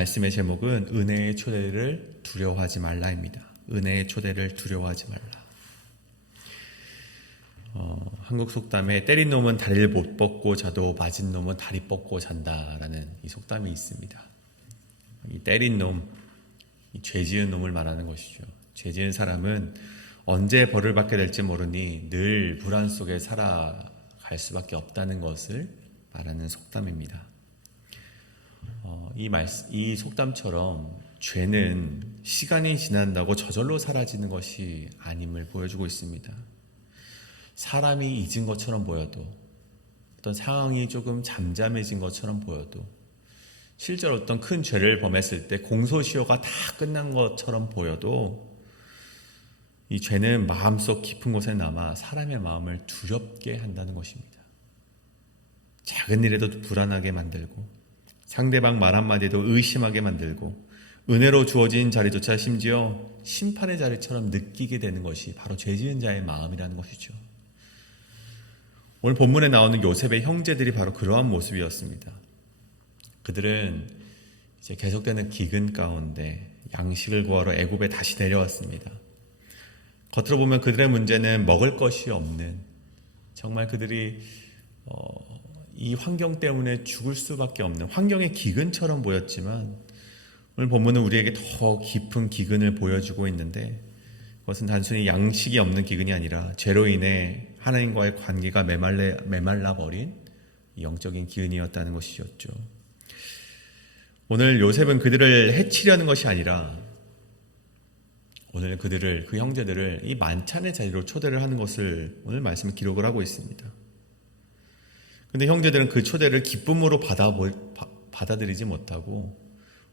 말씀의 제목은 은혜의 초대를 두려워하지 말라입니다. 은혜의 초대를 두려워하지 말라. 한국 속담에 때린 놈은 다리를 못 뻗고 자도 맞은 놈은 다리 뻗고 잔다라는 이 속담이 있습니다. 이 때린 놈, 이 죄 지은 놈을 말하는 것이죠. 죄 지은 사람은 언제 벌을 받게 될지 모르니 늘 불안 속에 살아갈 수밖에 없다는 것을 말하는 속담입니다. 이 속담처럼 죄는 시간이 지난다고 저절로 사라지는 것이 아님을 보여주고 있습니다. 사람이 잊은 것처럼 보여도, 어떤 상황이 조금 잠잠해진 것처럼 보여도, 실제로 어떤 큰 죄를 범했을 때 공소시효가 다 끝난 것처럼 보여도 이 죄는 마음속 깊은 곳에 남아 사람의 마음을 두렵게 한다는 것입니다. 작은 일에도 불안하게 만들고, 상대방 말 한마디도 의심하게 만들고, 은혜로 주어진 자리조차 심지어 심판의 자리처럼 느끼게 되는 것이 바로 죄 지은 자의 마음이라는 것이죠. 오늘 본문에 나오는 요셉의 형제들이 바로 그러한 모습이었습니다. 그들은 이제 계속되는 기근 가운데 양식을 구하러 애굽에 다시 내려왔습니다. 겉으로 보면 그들의 문제는 먹을 것이 없는, 정말 그들이 이 환경 때문에 죽을 수밖에 없는 환경의 기근처럼 보였지만, 오늘 본문은 우리에게 더 깊은 기근을 보여주고 있는데, 그것은 단순히 양식이 없는 기근이 아니라 죄로 인해 하나님과의 관계가 메말라 버린 영적인 기근이었다는 것이었죠. 오늘 요셉은 그들을 해치려는 것이 아니라 오늘 그 형제들을 이 만찬의 자리로 초대를 하는 것을 오늘 말씀에 기록을 하고 있습니다. 그런데 형제들은 그 초대를 기쁨으로 받아들이지 못하고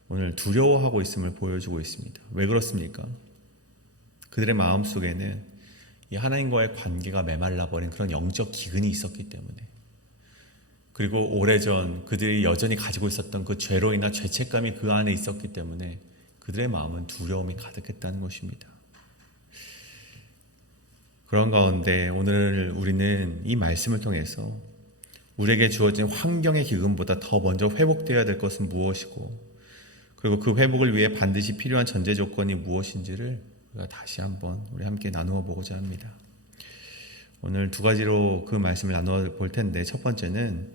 오늘 두려워하고 있음을 보여주고 있습니다. 왜 그렇습니까? 그들의 마음속에는 이 하나님과의 관계가 메말라버린 그런 영적 기근이 있었기 때문에, 그리고 오래전 그들이 여전히 가지고 있었던 그 죄로 인한 죄책감이 그 안에 있었기 때문에 그들의 마음은 두려움이 가득했다는 것입니다. 그런 가운데 오늘 우리는 이 말씀을 통해서 우리에게 주어진 환경의 기근보다 더 먼저 회복되어야 될 것은 무엇이고, 그리고 그 회복을 위해 반드시 필요한 전제 조건이 무엇인지를 우리가 다시 한번 우리 함께 나누어 보고자 합니다. 오늘 두 가지로 그 말씀을 나누어 볼 텐데, 첫 번째는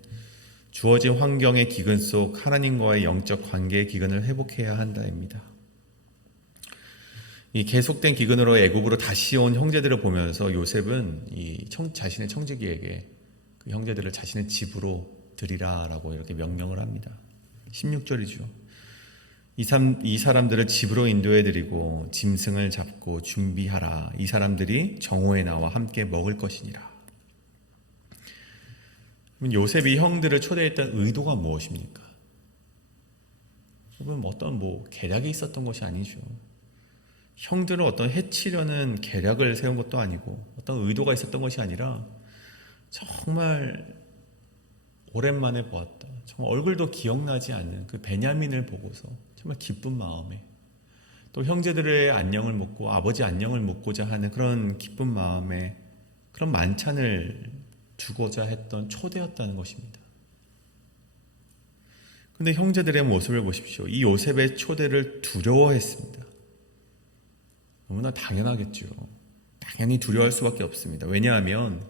주어진 환경의 기근 속 하나님과의 영적 관계의 기근을 회복해야 한다입니다. 이 계속된 기근으로 애굽으로 다시 온 형제들을 보면서 요셉은 자신의 청지기에게 그 형제들을 자신의 집으로 드리라라고 이렇게 명령을 합니다. 16절이죠. 이 사람들을 집으로 인도해드리고 짐승을 잡고 준비하라. 이 사람들이 정오에 나와 함께 먹을 것이니라. 요셉이 형들을 초대했던 의도가 무엇입니까? 여러분, 어떤 계략이 있었던 것이 아니죠. 형들을 어떤 해치려는 계략을 세운 것도 아니고 어떤 의도가 있었던 것이 아니라 정말 오랜만에 보았다, 정말 얼굴도 기억나지 않는 그 베냐민을 보고서 정말 기쁜 마음에, 또 형제들의 안녕을 묻고 아버지 안녕을 묻고자 하는 그런 기쁜 마음에 그런 만찬을 주고자 했던 초대였다는 것입니다. 그런데 형제들의 모습을 보십시오. 이 요셉의 초대를 두려워했습니다. 너무나 당연하겠죠. 당연히 두려워할 수밖에 없습니다. 왜냐하면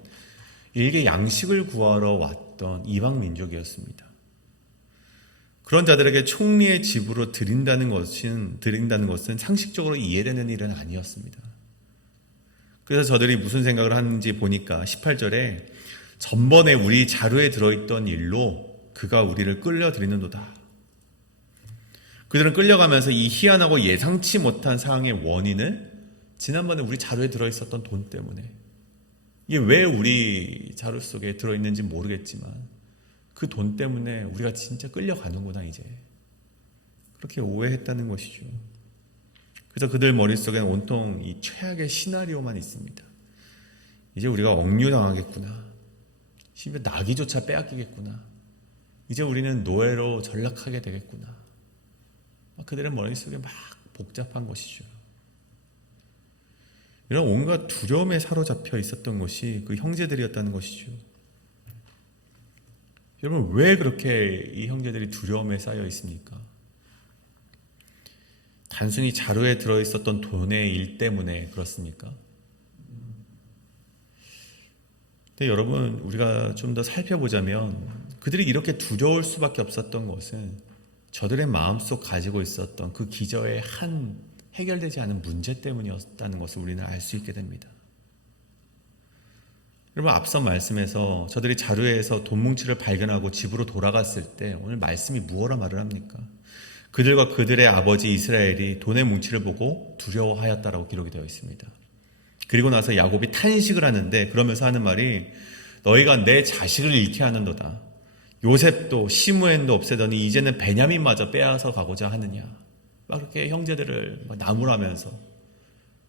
일개 양식을 구하러 왔던 이방 민족이었습니다. 그런 자들에게 총리의 집으로 드린다는 것은 상식적으로 이해되는 일은 아니었습니다. 그래서 저들이 무슨 생각을 하는지 보니까 18절에 전번에 우리 자루에 들어있던 일로 그가 우리를 끌려들이는도다. 그들은 끌려가면서 이 희한하고 예상치 못한 상황의 원인을 지난번에 우리 자루에 들어있었던 돈 때문에, 이게 왜 우리 자루 속에 들어있는지 모르겠지만 그 돈 때문에 우리가 진짜 끌려가는구나, 이제 그렇게 오해했다는 것이죠. 그래서 그들 머릿속에는 온통 이 최악의 시나리오만 있습니다. 이제 우리가 억류당하겠구나, 심지어 나귀조차 빼앗기겠구나, 이제 우리는 노예로 전락하게 되겠구나. 그들의 머릿속에 막 복잡한 것이죠. 이런 온갖 두려움에 사로잡혀 있었던 것이 그 형제들이었다는 것이죠. 여러분, 왜 그렇게 이 형제들이 두려움에 쌓여 있습니까? 단순히 자루에 들어있었던 돈의 일 때문에 그렇습니까? 근데 여러분, 우리가 좀 더 살펴보자면 그들이 이렇게 두려울 수밖에 없었던 것은 저들의 마음속 가지고 있었던 그 기저의 한 해결되지 않은 문제 때문이었다는 것을 우리는 알 수 있게 됩니다. 여러분, 앞선 말씀에서 저들이 자루에서 돈 뭉치를 발견하고 집으로 돌아갔을 때 오늘 말씀이 무엇라 말을 합니까? 그들과 그들의 아버지 이스라엘이 돈의 뭉치를 보고 두려워하였다라고 기록이 되어 있습니다. 그리고 나서 야곱이 탄식을 하는데 그러면서 하는 말이 너희가 내 자식을 잃게 하는도다. 요셉도 시므엔도 없애더니 이제는 베냐민마저 빼앗아 가고자 하느냐. 막 그렇게 형제들을 나무라면서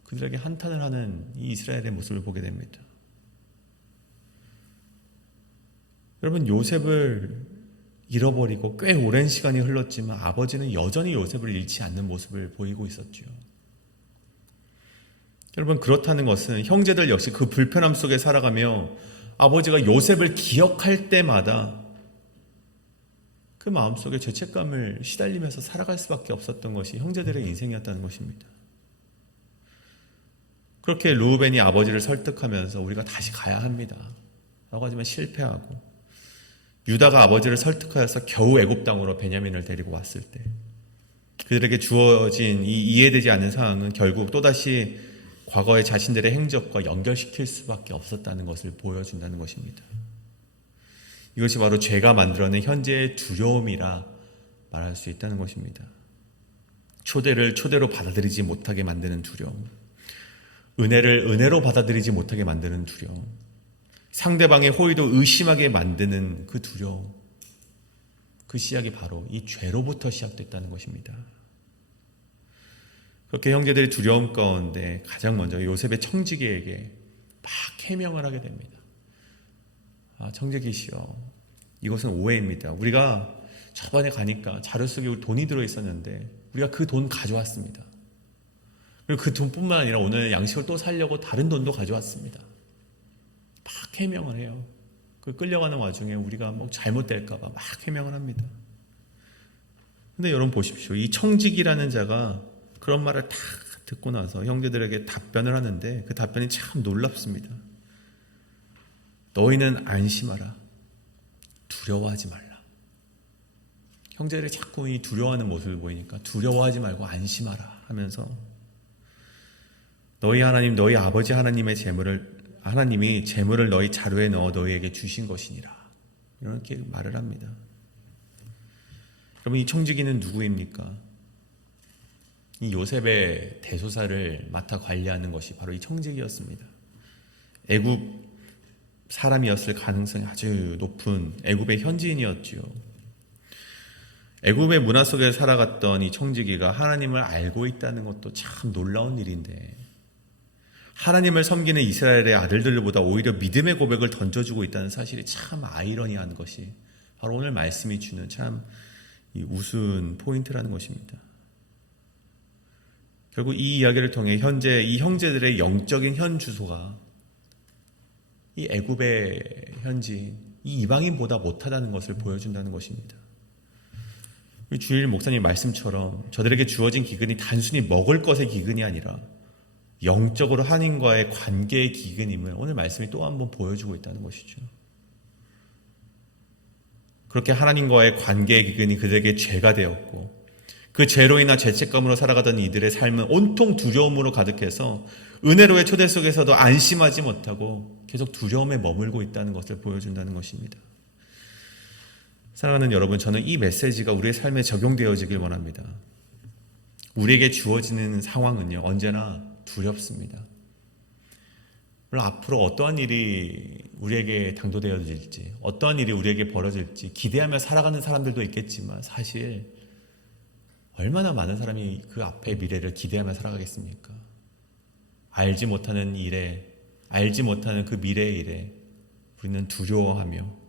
그들에게 한탄을 하는 이 이스라엘의 모습을 보게 됩니다. 여러분, 요셉을 잃어버리고 꽤 오랜 시간이 흘렀지만 아버지는 여전히 요셉을 잃지 않는 모습을 보이고 있었죠. 여러분, 그렇다는 것은 형제들 역시 그 불편함 속에 살아가며 아버지가 요셉을 기억할 때마다 그 마음속에 죄책감을 시달리면서 살아갈 수밖에 없었던 것이 형제들의 인생이었다는 것입니다. 그렇게 르우벤이 아버지를 설득하면서 우리가 다시 가야 합니다 라고 하지만 실패하고, 유다가 아버지를 설득하여서 겨우 애굽 땅으로 베냐민을 데리고 왔을 때 그들에게 주어진 이 이해되지 않는 상황은 결국 또다시 과거의 자신들의 행적과 연결시킬 수밖에 없었다는 것을 보여준다는 것입니다. 이것이 바로 죄가 만들어낸 현재의 두려움이라 말할 수 있다는 것입니다. 초대를 초대로 받아들이지 못하게 만드는 두려움, 은혜를 은혜로 받아들이지 못하게 만드는 두려움, 상대방의 호의도 의심하게 만드는 그 두려움, 그 시작이 바로 이 죄로부터 시작됐다는 것입니다. 그렇게 형제들이 두려움 가운데 가장 먼저 요셉의 청지기에게 막 해명을 하게 됩니다. 청지기시여, 이것은 오해입니다. 우리가 저번에 가니까 자료 속에 우리 돈이 들어있었는데 우리가 그 돈 가져왔습니다. 그리고 그 돈뿐만 아니라 오늘 양식을 또 사려고 다른 돈도 가져왔습니다. 막 해명을 해요. 그 끌려가는 와중에 우리가 뭐 잘못될까봐 막 해명을 합니다. 근데 여러분 보십시오. 이 청지기라는 자가 그런 말을 다 듣고 나서 형제들에게 답변을 하는데 그 답변이 참 놀랍습니다. 너희는 안심하라. 두려워하지 말라. 형제들이 자꾸 이 두려워하는 모습을 보이니까 두려워하지 말고 안심하라 하면서 너희 하나님, 너희 아버지 하나님이 재물을 너희 자루에 넣어 너희에게 주신 것이니라. 이렇게 말을 합니다. 여러분, 이 청지기는 누구입니까? 이 요셉의 대소사를 맡아 관리하는 것이 바로 이 청지기였습니다. 애굽 사람이었을 가능성이 아주 높은 애굽의 현지인이었지요. 애굽의 문화 속에 살아갔던 이 청지기가 하나님을 알고 있다는 것도 참 놀라운 일인데, 하나님을 섬기는 이스라엘의 아들들보다 오히려 믿음의 고백을 던져주고 있다는 사실이 참 아이러니한 것이 바로 오늘 말씀이 주는 참 이 우스운 포인트라는 것입니다. 결국 이 이야기를 통해 현재 이 형제들의 영적인 현 주소가 이 애굽의 현지인, 이 이방인보다 못하다는 것을 보여준다는 것입니다. 주일 목사님 말씀처럼 저들에게 주어진 기근이 단순히 먹을 것의 기근이 아니라 영적으로 하나님과의 관계의 기근임을 오늘 말씀이 또 한 번 보여주고 있다는 것이죠. 그렇게 하나님과의 관계의 기근이 그들에게 죄가 되었고, 그 죄로 인한 죄책감으로 살아가던 이들의 삶은 온통 두려움으로 가득해서 은혜로의 초대 속에서도 안심하지 못하고 계속 두려움에 머물고 있다는 것을 보여준다는 것입니다. 사랑하는 여러분, 저는 이 메시지가 우리의 삶에 적용되어지길 원합니다. 우리에게 주어지는 상황은요, 언제나 두렵습니다. 물론 앞으로 어떠한 일이 우리에게 당도되어질지, 어떠한 일이 우리에게 벌어질지 기대하며 살아가는 사람들도 있겠지만, 사실 얼마나 많은 사람이 그 앞의 미래를 기대하며 살아가겠습니까? 알지 못하는 일에, 알지 못하는 그 미래의 일에 우리는 두려워하며,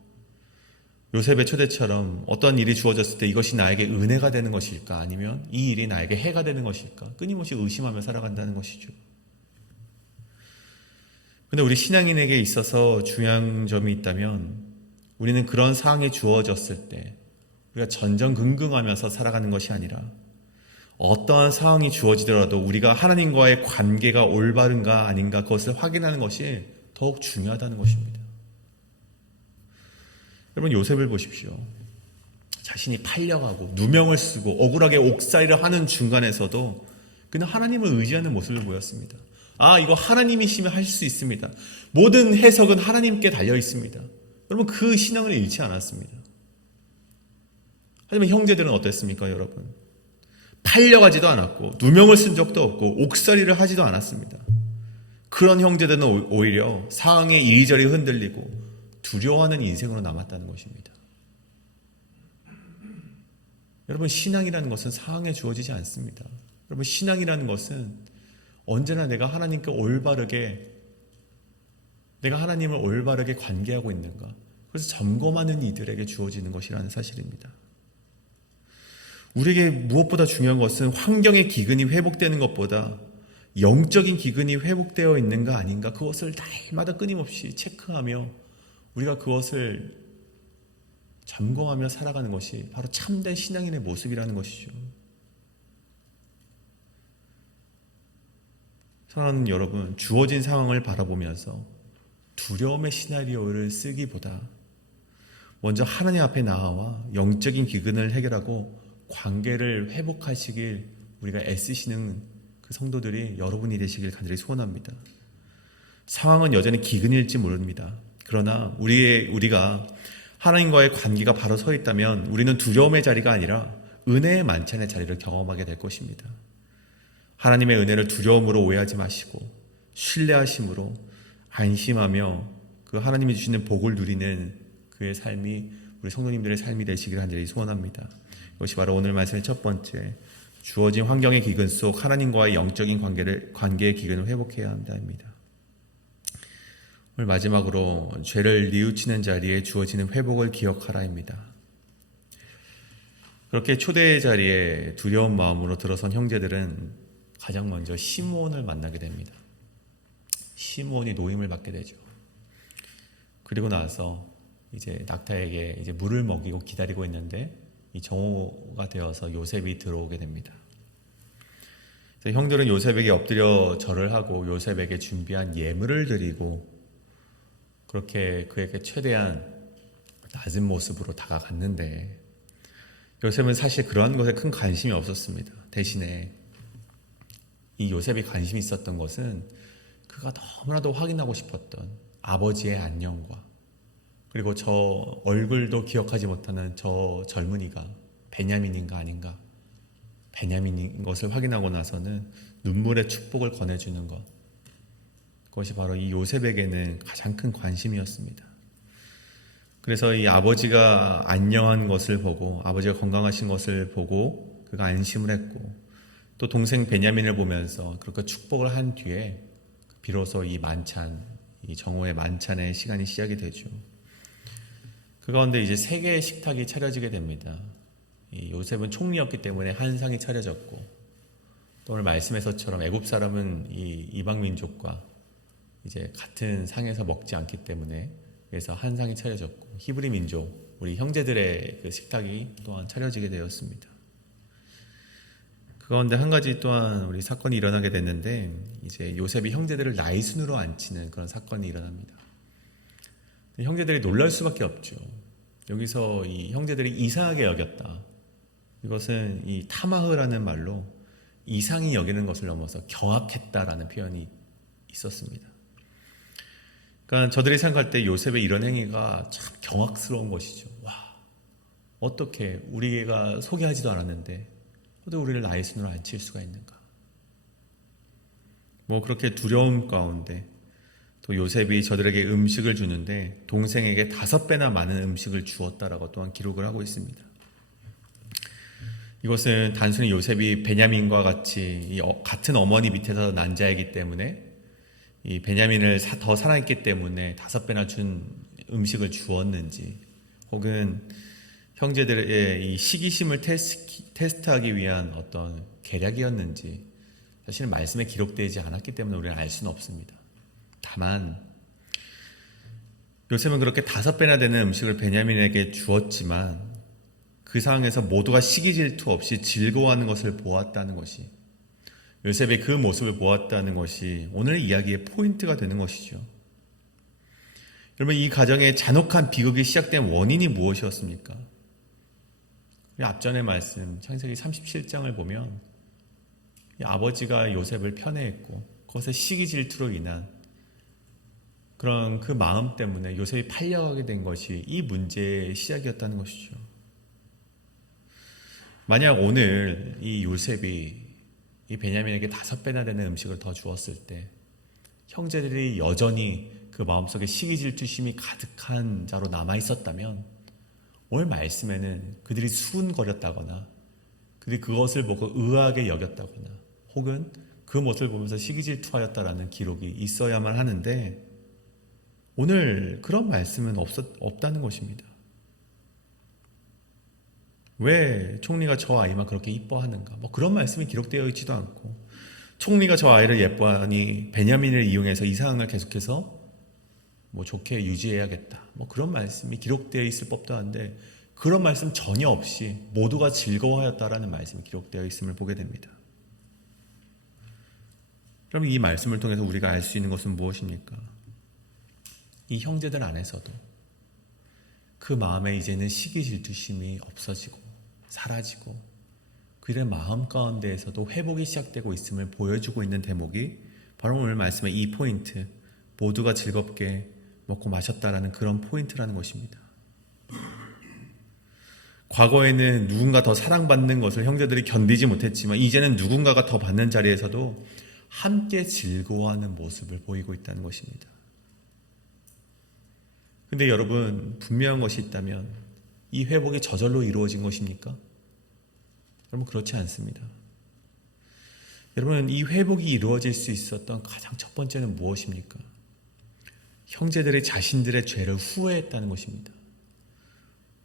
요셉의 초대처럼 어떤 일이 주어졌을 때 이것이 나에게 은혜가 되는 것일까, 아니면 이 일이 나에게 해가 되는 것일까, 끊임없이 의심하며 살아간다는 것이죠. 그런데 우리 신앙인에게 있어서 중요한 점이 있다면, 우리는 그런 상황이 주어졌을 때 우리가 전전긍긍하면서 살아가는 것이 아니라 어떠한 상황이 주어지더라도 우리가 하나님과의 관계가 올바른가 아닌가 그것을 확인하는 것이 더욱 중요하다는 것입니다. 여러분, 요셉을 보십시오. 자신이 팔려가고 누명을 쓰고 억울하게 옥살이를 하는 중간에서도 그는 하나님을 의지하는 모습을 보였습니다. 이거 하나님이시면 할 수 있습니다. 모든 해석은 하나님께 달려 있습니다. 여러분, 그 신앙을 잃지 않았습니다. 하지만 형제들은 어땠습니까, 여러분? 팔려가지도 않았고 누명을 쓴 적도 없고 옥살이를 하지도 않았습니다. 그런 형제들은 오히려 상황에 이리저리 흔들리고 두려워하는 인생으로 남았다는 것입니다. 여러분, 신앙이라는 것은 상황에 주어지지 않습니다. 여러분, 신앙이라는 것은 언제나 내가 하나님을 올바르게 관계하고 있는가, 그래서 점검하는 이들에게 주어지는 것이라는 사실입니다. 우리에게 무엇보다 중요한 것은 환경의 기근이 회복되는 것보다 영적인 기근이 회복되어 있는가 아닌가, 그것을 날마다 끊임없이 체크하며 우리가 그것을 점검하며 살아가는 것이 바로 참된 신앙인의 모습이라는 것이죠. 사랑하는 여러분, 주어진 상황을 바라보면서 두려움의 시나리오를 쓰기보다 먼저 하나님 앞에 나아와 영적인 기근을 해결하고 관계를 회복하시길 우리가 애쓰시는 그 성도들이 여러분이 되시길 간절히 소원합니다. 상황은 여전히 기근일지 모릅니다. 그러나 우리가 하나님과의 관계가 바로 서 있다면 우리는 두려움의 자리가 아니라 은혜의 만찬의 자리를 경험하게 될 것입니다. 하나님의 은혜를 두려움으로 오해하지 마시고 신뢰하심으로 안심하며 그 하나님이 주시는 복을 누리는 그의 삶이 우리 성도님들의 삶이 되시길 간절히 소원합니다. 이것이 바로 오늘 말씀의 첫 번째, 주어진 환경의 기근 속 하나님과의 영적인 관계의 기근을 회복해야 한다입니다. 오늘 마지막으로 죄를 뉘우치는 자리에 주어지는 회복을 기억하라입니다. 그렇게 초대의 자리에 두려운 마음으로 들어선 형제들은 가장 먼저 시므온을 만나게 됩니다. 시므온이 노임을 받게 되죠. 그리고 나서 이제 낙타에게 이제 물을 먹이고 기다리고 있는데 이 정오가 되어서 요셉이 들어오게 됩니다. 그래서 형들은 요셉에게 엎드려 절을 하고 요셉에게 준비한 예물을 드리고 그렇게 그에게 최대한 낮은 모습으로 다가갔는데 요셉은 사실 그러한 것에 큰 관심이 없었습니다. 대신에 이 요셉이 관심이 있었던 것은 그가 너무나도 확인하고 싶었던 아버지의 안녕과 그리고 저 얼굴도 기억하지 못하는 저 젊은이가 베냐민인가 아닌가, 베냐민인 것을 확인하고 나서는 눈물의 축복을 권해주는 것, 그것이 바로 이 요셉에게는 가장 큰 관심이었습니다. 그래서 이 아버지가 안녕한 것을 보고 아버지가 건강하신 것을 보고 그가 안심을 했고 또 동생 베냐민을 보면서 그렇게 축복을 한 뒤에 비로소 이 만찬, 이 정오의 만찬의 시간이 시작이 되죠. 그 가운데 이제 3개의 식탁이 차려지게 됩니다. 이 요셉은 총리였기 때문에 한 상이 차려졌고 또 오늘 말씀에서처럼 애굽 사람은 이 이방 민족과 이제 같은 상에서 먹지 않기 때문에 그래서 한 상이 차려졌고 히브리 민족, 우리 형제들의 그 식탁이 또한 차려지게 되었습니다. 그 가운데 한 가지 또한 우리 사건이 일어나게 됐는데 이제 요셉이 형제들을 나이순으로 앉히는 그런 사건이 일어납니다. 형제들이 놀랄 수밖에 없죠. 여기서 이 형제들이 이상하게 여겼다. 이것은 이 타마흐라는 말로 이상히 여기는 것을 넘어서 경악했다라는 표현이 있었습니다. 그러니까 저들이 생각할 때 요셉의 이런 행위가 참 경악스러운 것이죠. 와, 어떻게 우리가 소개하지도 않았는데 어떻게 우리를 나이순으로 앉힐 수가 있는가. 그렇게 두려움 가운데 또 요셉이 저들에게 음식을 주는데 동생에게 5배나 많은 음식을 주었다라고 또한 기록을 하고 있습니다. 이것은 단순히 요셉이 베냐민과 같이 같은 어머니 밑에서 난 자이기 때문에 이 베냐민을 더 사랑했기 때문에 5배나 준 음식을 주었는지 혹은 형제들의 이 시기심을 테스트하기 위한 어떤 계략이었는지 사실은 말씀에 기록되지 않았기 때문에 우리는 알 수는 없습니다. 다만 요셉은 그렇게 5배나 되는 음식을 베냐민에게 주었지만 그 상황에서 모두가 시기 질투 없이 즐거워하는 것을 보았다는 것이, 요셉의 그 모습을 보았다는 것이 오늘 이야기의 포인트가 되는 것이죠. 여러분, 이 가정의 잔혹한 비극이 시작된 원인이 무엇이었습니까? 앞전의 말씀 창세기 37장을 보면 아버지가 요셉을 편애했고 그것의 시기 질투로 인한 그런 그 마음 때문에 요셉이 팔려가게 된 것이 이 문제의 시작이었다는 것이죠. 만약 오늘 이 요셉이 이 베냐민에게 5배나 되는 음식을 더 주었을 때 형제들이 여전히 그 마음속에 시기 질투심이 가득한 자로 남아있었다면 오늘 말씀에는 그들이 수군거렸다거나 그들이 그것을 보고 의아하게 여겼다거나 혹은 그 모습을 보면서 시기 질투하였다라는 기록이 있어야만 하는데 오늘 그런 말씀은 없다는 것입니다. 왜 총리가 저 아이만 그렇게 이뻐하는가? 그런 말씀이 기록되어 있지도 않고, 총리가 저 아이를 예뻐하니 베냐민을 이용해서 이 상황을 계속해서 좋게 유지해야겠다. 그런 말씀이 기록되어 있을 법도 한데 그런 말씀 전혀 없이 모두가 즐거워하였다라는 말씀이 기록되어 있음을 보게 됩니다. 그럼 이 말씀을 통해서 우리가 알 수 있는 것은 무엇입니까? 이 형제들 안에서도 그 마음에 이제는 시기 질투심이 없어지고 사라지고 그들의 마음 가운데에서도 회복이 시작되고 있음을 보여주고 있는 대목이 바로 오늘 말씀의 이 포인트, 모두가 즐겁게 먹고 마셨다라는 그런 포인트라는 것입니다. 과거에는 누군가 더 사랑받는 것을 형제들이 견디지 못했지만 이제는 누군가가 더 받는 자리에서도 함께 즐거워하는 모습을 보이고 있다는 것입니다. 근데 여러분, 분명한 것이 있다면 이 회복이 저절로 이루어진 것입니까? 여러분, 그렇지 않습니다. 여러분, 이 회복이 이루어질 수 있었던 가장 첫 번째는 무엇입니까? 형제들이 자신들의 죄를 후회했다는 것입니다.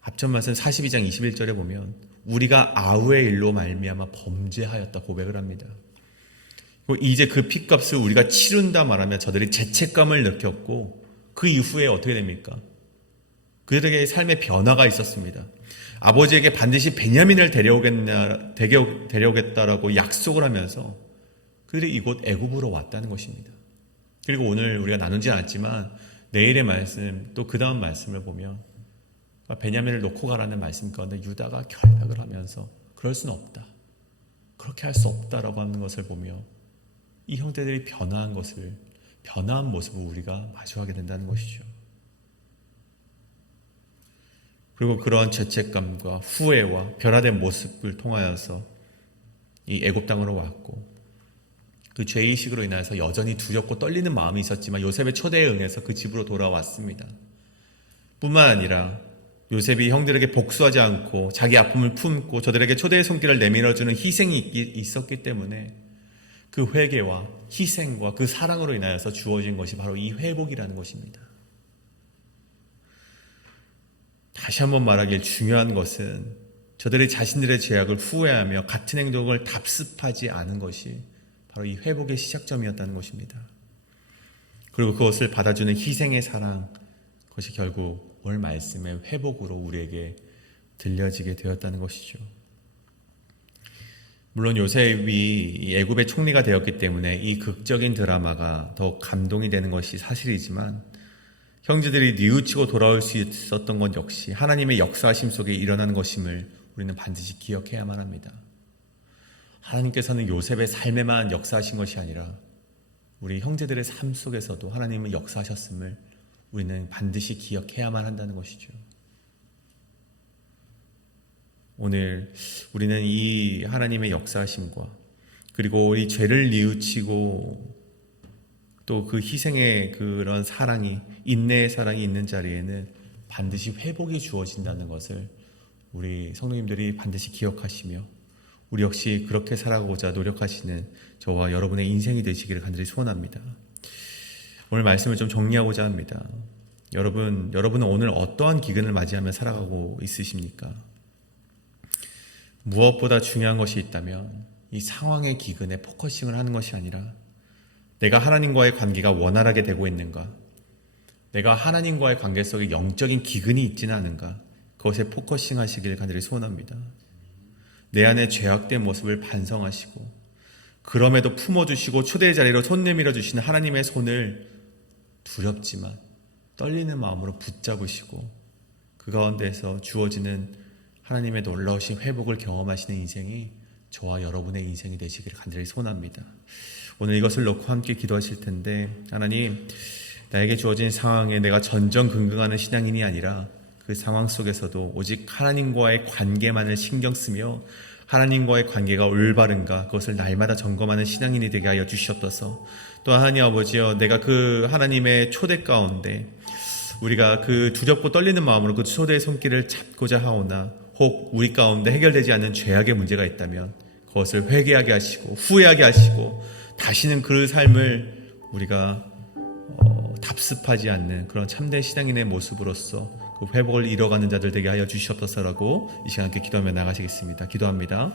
앞전 말씀 42장 21절에 보면 우리가 아우의 일로 말미암아 범죄하였다 고백을 합니다. 그리고 이제 그 핏값을 우리가 치른다 말하며 저들이 죄책감을 느꼈고 그 이후에 어떻게 됩니까? 그들에게 삶의 변화가 있었습니다. 아버지에게 반드시 베냐민을 데려오겠다라고 약속을 하면서 그들이 이곳 애굽으로 왔다는 것입니다. 그리고 오늘 우리가 나누지 않았지만 내일의 말씀 또 그 다음 말씀을 보면 베냐민을 놓고 가라는 말씀 가운데 유다가 결박을 하면서 그럴 수는 없다, 그렇게 할 수 없다라고 하는 것을 보며 이 형제들이 변화한 모습을 우리가 마주하게 된다는 것이죠. 그리고 그러한 죄책감과 후회와 변화된 모습을 통하여서 이 애굽 땅으로 왔고 그 죄의식으로 인해서 여전히 두렵고 떨리는 마음이 있었지만 요셉의 초대에 응해서 그 집으로 돌아왔습니다. 뿐만 아니라 요셉이 형들에게 복수하지 않고 자기 아픔을 품고 저들에게 초대의 손길을 내밀어주는 희생이 있었기 때문에 그 회개와 희생과 그 사랑으로 인하여서 주어진 것이 바로 이 회복이라는 것입니다. 다시 한번 말하길 중요한 것은 저들이 자신들의 죄악을 후회하며 같은 행동을 답습하지 않은 것이 바로 이 회복의 시작점이었다는 것입니다. 그리고 그것을 받아주는 희생의 사랑, 그것이 결국 오늘 말씀의 회복으로 우리에게 들려지게 되었다는 것이죠. 물론 요셉이 애굽의 총리가 되었기 때문에 이 극적인 드라마가 더 감동이 되는 것이 사실이지만 형제들이 뉘우치고 돌아올 수 있었던 것 역시 하나님의 역사하심 속에 일어나는 것임을 우리는 반드시 기억해야만 합니다. 하나님께서는 요셉의 삶에만 역사하신 것이 아니라 우리 형제들의 삶 속에서도 하나님은 역사하셨음을 우리는 반드시 기억해야만 한다는 것이죠. 오늘 우리는 이 하나님의 역사하심과 그리고 이 죄를 뉘우치고 또 그 희생의 그런 사랑이, 인내의 사랑이 있는 자리에는 반드시 회복이 주어진다는 것을 우리 성도님들이 반드시 기억하시며 우리 역시 그렇게 살아가고자 노력하시는 저와 여러분의 인생이 되시기를 간절히 소원합니다. 오늘 말씀을 좀 정리하고자 합니다. 여러분은 오늘 어떠한 기근을 맞이하며 살아가고 있으십니까? 무엇보다 중요한 것이 있다면 이 상황의 기근에 포커싱을 하는 것이 아니라 내가 하나님과의 관계가 원활하게 되고 있는가? 내가 하나님과의 관계 속에 영적인 기근이 있지는 않은가? 그것에 포커싱 하시길 간절히 소원합니다. 내 안에 죄악된 모습을 반성하시고 그럼에도 품어주시고 초대의 자리로 손 내밀어 주시는 하나님의 손을 두렵지만 떨리는 마음으로 붙잡으시고 그 가운데에서 주어지는 하나님의 놀라우신 회복을 경험하시는 인생이 저와 여러분의 인생이 되시기를 간절히 소원합니다. 오늘 이것을 놓고 함께 기도하실 텐데, 하나님, 나에게 주어진 상황에 내가 전전긍긍하는 신앙인이 아니라 그 상황 속에서도 오직 하나님과의 관계만을 신경 쓰며 하나님과의 관계가 올바른가 그것을 날마다 점검하는 신앙인이 되게 하여 주시옵소서. 또 하나님 아버지여, 내가 그 하나님의 초대 가운데 우리가 그 두렵고 떨리는 마음으로 그 초대의 손길을 잡고자 하오나 혹 우리 가운데 해결되지 않는 죄악의 문제가 있다면 그것을 회개하게 하시고 후회하게 하시고 다시는 그 삶을 우리가 답습하지 않는 그런 참된 신앙인의 모습으로서 그 회복을 이뤄가는 자들 되게 하여 주시옵소서라고 이 시간 함께 기도하며 나가시겠습니다. 기도합니다.